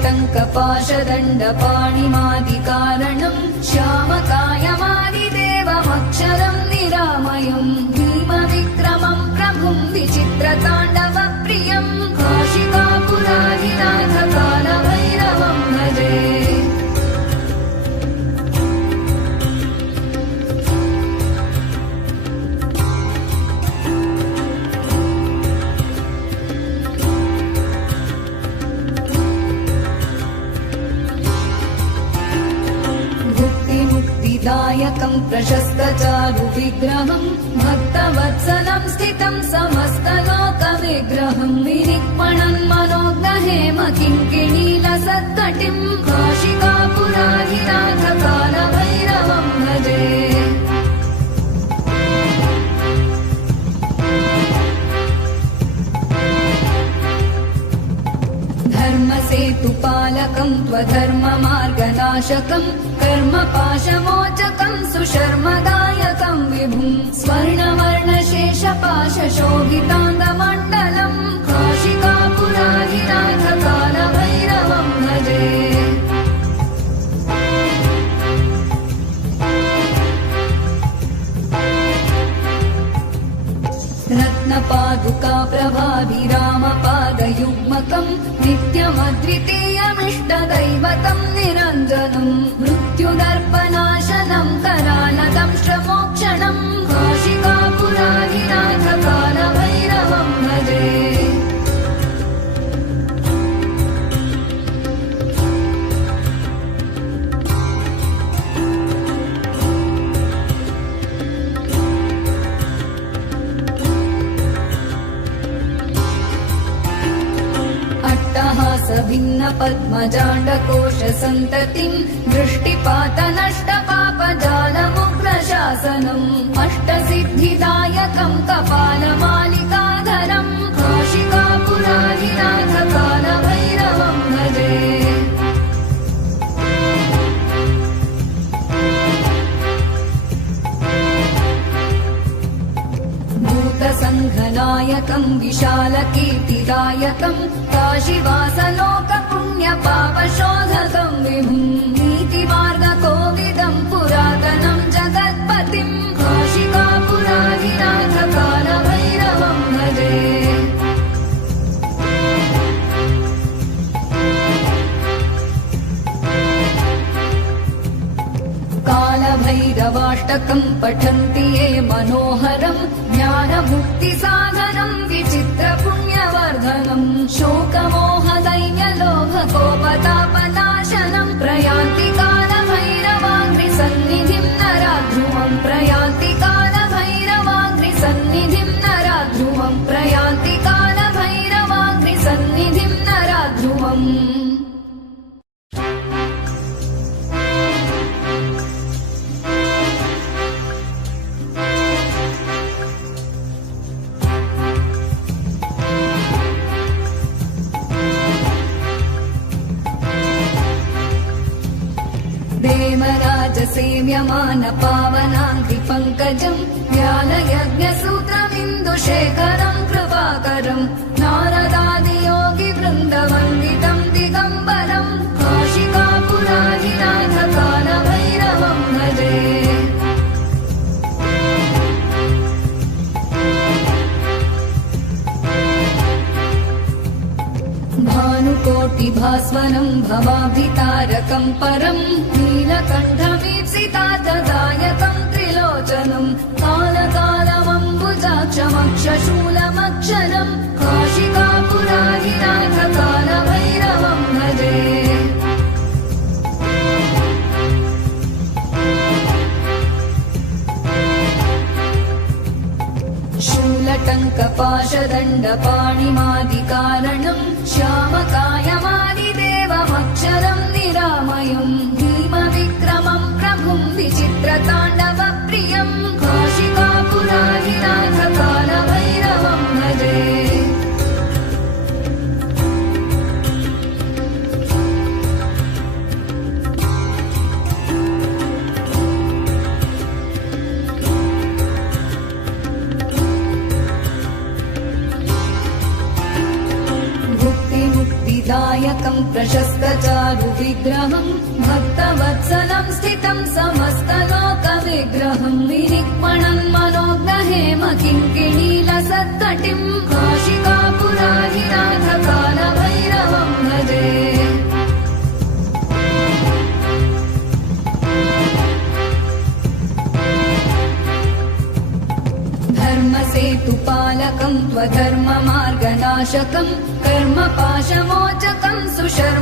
शूलटङ्कपाशदण्डपाणिमादिकारणम् श्यामकायमादिदेवमक्षरम् निरामयम् भीमविक्रमम् प्रभुम् विचित्रताण्डवप्रियम् काशिकापुराधिनाथ कालभैरवम् भजे। दायकम् प्रशस्तचारु विग्रहम् भक्तवत्सलम् स्थितम् समस्तलोकविग्रहम् विनिक्मणन् मनोज्ञहेम किङ्किणीलसत्कटिम् काशिकापुराधिनाथ कालभैरवम् भजे। धर्मसेतुपालकम् त्वधर्ममार्गनाशकम् कर्मपाशमोचकम् सुशर्मदायकम् विभुम् स्वर्णवर्णशेषपाशशोभिताङ्गमण्डलम् काशिकापुराधिनाथ कालभैरवम् भजे। रत्नपादुका प्रभाभिरामपादयुग्मकम् नित्यमद्वितीयमिष्टदैवतम् निरञ्जनम् मृत्युदर्पनाशनम् करालदंष्ट्रमोक्षणम् काशिकापुराधिनाथ कालभैरवम् भजे। भिन्न पद्मजाण्डकोश सन्ततिम् दृष्टिपातनष्टपापजालमुग्रशासनम् अष्टसिद्धिदायकम् कपालमालिकाधरम् काशिकापुराधिनाथ कालभैरवम् भजे। भूतसङ्घनायकम् विशालकीर्तिदायकम् काशीवासलोकपुण्यपापशोधकम् विभुम् नीतिमार्गकोविदम् पुरातनम् जगत्पतिम् काशिकापुराधिनाथ कालभैरवम् भजे। कालभैरवाष्टकम् पठन्ति ये मनोहरम् ज्ञानमुक्तिसाधनम् विचित्रपुण्यवर्धनम् शोकमोहदैन्यलोभकोपतापनाशनम् प्रयान्ति कालभैरवाङ्घ्रिसन्निधिम् नराध्रुवम् प्रयान्ति कालभैरवाङ्घ्रिसन्निधिम् नराध्रुवम् प्रयान्ति कालभैरवाङ्घ्रिसन्निधिम् नराध्रुवम्। देवराजसेव्यमान पावनाङ्घ्रिपङ्कजम् ज्ञानयज्ञसूत्रमिन्दुशेखरम् कृपाकरम् नारदादियोगिवृन्दवन्दितम् दिगम्बरम् काशिकापुराधिनाथ कालभैरवम् भजे। भानुकोटिभास्वरम् भवाभितारकम् परम् नीलकण्ठवीप्सितार्थदायकम् त्रिलोचनम् कालकालमम्बुजाक्षमक्षशूलमक्षरम् काशिकापुराधिनाथ कालभैरवम् भजे। शूलटङ्कपाशदण्डपाणिमादिकारणम् श्यामकायमादिदेवमक्षरम् निरामयम् भीमविक्रमम् प्रभुम् विचित्रताण्डवप्रियम् काशिकापुराधिनाथ कालभैरवम् भजे। दायकं प्रशस्तचारुविग्रहं भक्तवत्सलं स्थितं समस्तलोकविग्रहं विनिक्मणं मनोग्रहेम किङ्किणीलसत्तटिं काशिकापुराधिनाथकालभैरवं भजे धर्मसेतुपालकं त्वधर्ममार्गनाशकं कर्मपाशमोचकं सुशर्म